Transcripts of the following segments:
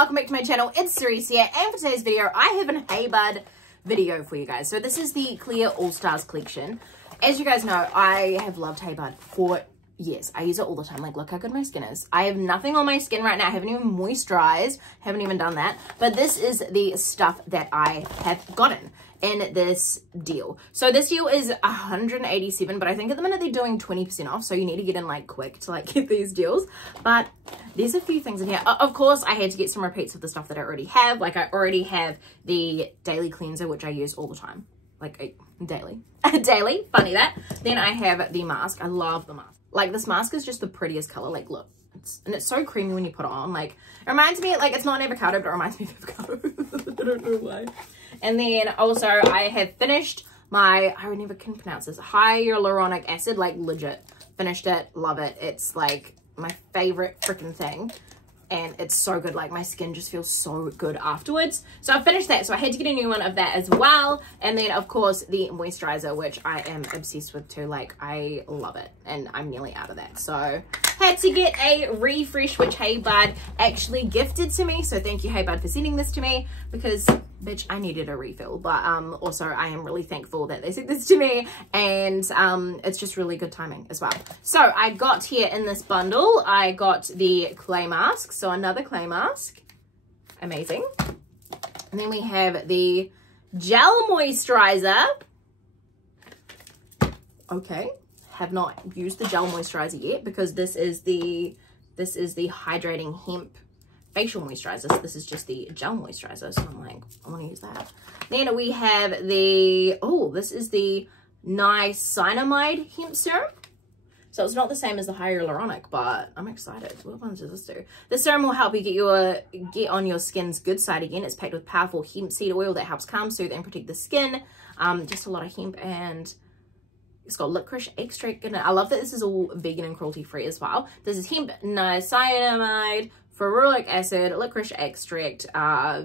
welcome back to my channel. It's Cerise here, and for today's video I have an Hey Bud video for you guys. So this is the Clear All Stars collection. As you guys know, I have loved Hey Bud for years. I use it all the time. Like, look how good my skin is. I have nothing on my skin right now. I haven't even moisturized, haven't even done that, but this is the stuff that I have gotten in this deal. So this deal is $187, but I think at the minute they're doing 20% off, so you need to get in like quick to like get these deals. But there's a few things in here. Of course, I had to get some repeats of the stuff that I already have. Like, I already have the daily cleanser, which I use all the time, like daily. Daily, funny that. Then I have the mask. I love the mask. Like, this mask is just the prettiest color. Like, look, it's so creamy when you put it on. Like, it reminds me, like, it's not an avocado, but it reminds me of avocado. I don't know why. And then also I have finished my, I never can pronounce this, hyaluronic acid, like legit finished it, love it. It's like my favorite freaking thing. And it's so good. Like, my skin just feels so good afterwards. So I finished that. So I had to get a new one of that as well. And then of course the moisturizer, which I am obsessed with too. Like, I love it. And I'm nearly out of that. So had to get a refresh, which Hey Bud actually gifted to me. So thank you, Hey Bud, for sending this to me, because bitch, I needed a refill. But also I am really thankful that they sent this to me, and it's just really good timing as well. So I got here in this bundle, I got the clay mask. So another clay mask, amazing. And then we have the gel moisturizer. Okay, have not used the gel moisturizer yet, because this is the hydrating hemp facial moisturizer. So this is just the gel moisturizer. So I'm like, I want to use that. Then we have the, oh, this is the niacinamide hemp serum. So it's not the same as the hyaluronic, but I'm excited. What ones does this do? The serum will help you get on your skin's good side again. It's packed with powerful hemp seed oil that helps calm, soothe, and protect the skin. Just a lot of hemp, and it's got licorice extract in it. I love that this is all vegan and cruelty free as well. This is hemp, niacinamide, ferulic acid, licorice extract,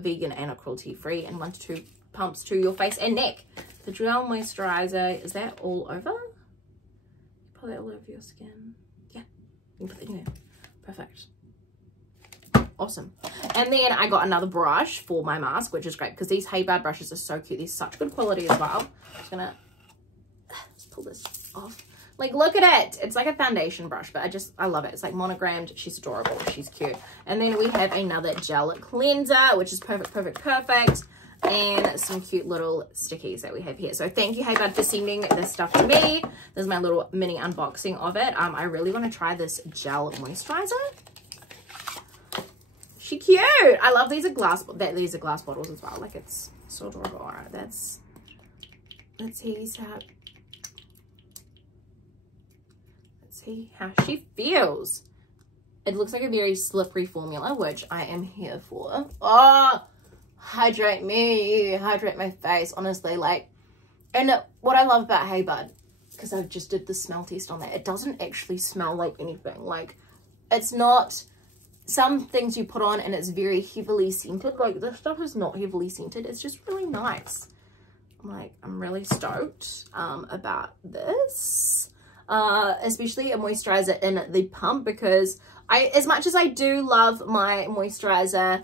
vegan and cruelty free, and 1 to 2 pumps to your face and neck. The gel moisturizer, is that all over? Put that all over your skin. Yeah, you can put that in there. Perfect. Awesome. And then I got another brush for my mask, which is great because these Hey Bud brushes are so cute. They're such good quality as well. I'm just gonna pull this off. Like, look at it. It's like a foundation brush, but I love it. It's like monogrammed. She's adorable. She's cute. And then we have another gel cleanser, which is perfect. And some cute little stickies that we have here. So thank you, Hey Bud, for sending this stuff to me. This is my little mini unboxing of it. I really want to try this gel moisturizer. She cute. I love these are glass bottles as well. Like, it's so adorable. All right, let's see how she feels. It looks like a very slippery formula, which I am here for. Oh, hydrate me, hydrate my face, honestly. Like, and what I love about Hey Bud, because I just did the smell test on that, it doesn't actually smell like anything. Like, it's not some things you put on and it's very heavily scented. Like, this stuff is not heavily scented. It's just really nice. I'm really stoked about this. Especially a moisturizer in the pump, because as much as I do love my moisturizer,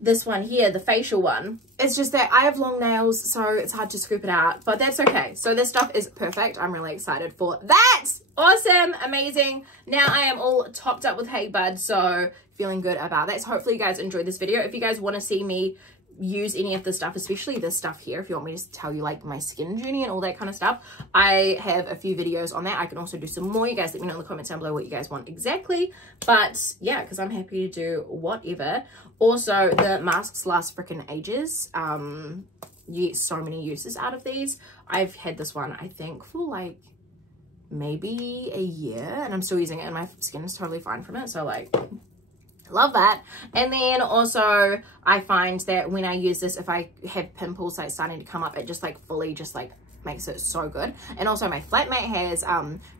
this one here, the facial one, it's just that I have long nails, so it's hard to scoop it out, but that's okay. So this stuff is perfect. I'm really excited for that. Awesome, amazing. Now I am all topped up with Hey Bud, so feeling good about that. So hopefully you guys enjoyed this video. If you guys want to see me use any of this stuff, especially this stuff here, if you want me to tell you like my skin journey and all that kind of stuff, I have a few videos on that. I can also do some more. You guys let me know in the comments down below what you guys want exactly. But yeah, because I'm happy to do whatever. Also, the masks last freaking ages. You get so many uses out of these. I've had this one, I think, for like maybe a year, and I'm still using it, and my skin is totally fine from it. So like, love that. And then also I find that when I use this, if I have pimples like starting to come up, it just like fully just like makes it so good. And also my flatmate has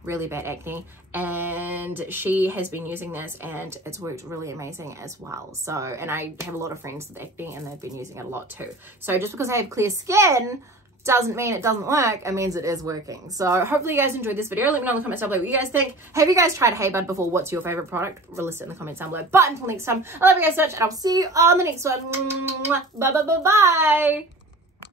really bad acne, and she has been using this and it's worked really amazing as well. So, and I have a lot of friends with acne and they've been using it a lot too. So just because I have clear skin doesn't mean it doesn't work. It means it is working. So hopefully you guys enjoyed this video. Let me know in the comments down below what you guys think. Have you guys tried Hey Bud before? What's your favorite product? List it in the comments down below. But until next time, I love you guys so much, and I'll see you on the next one. Bye bye bye bye.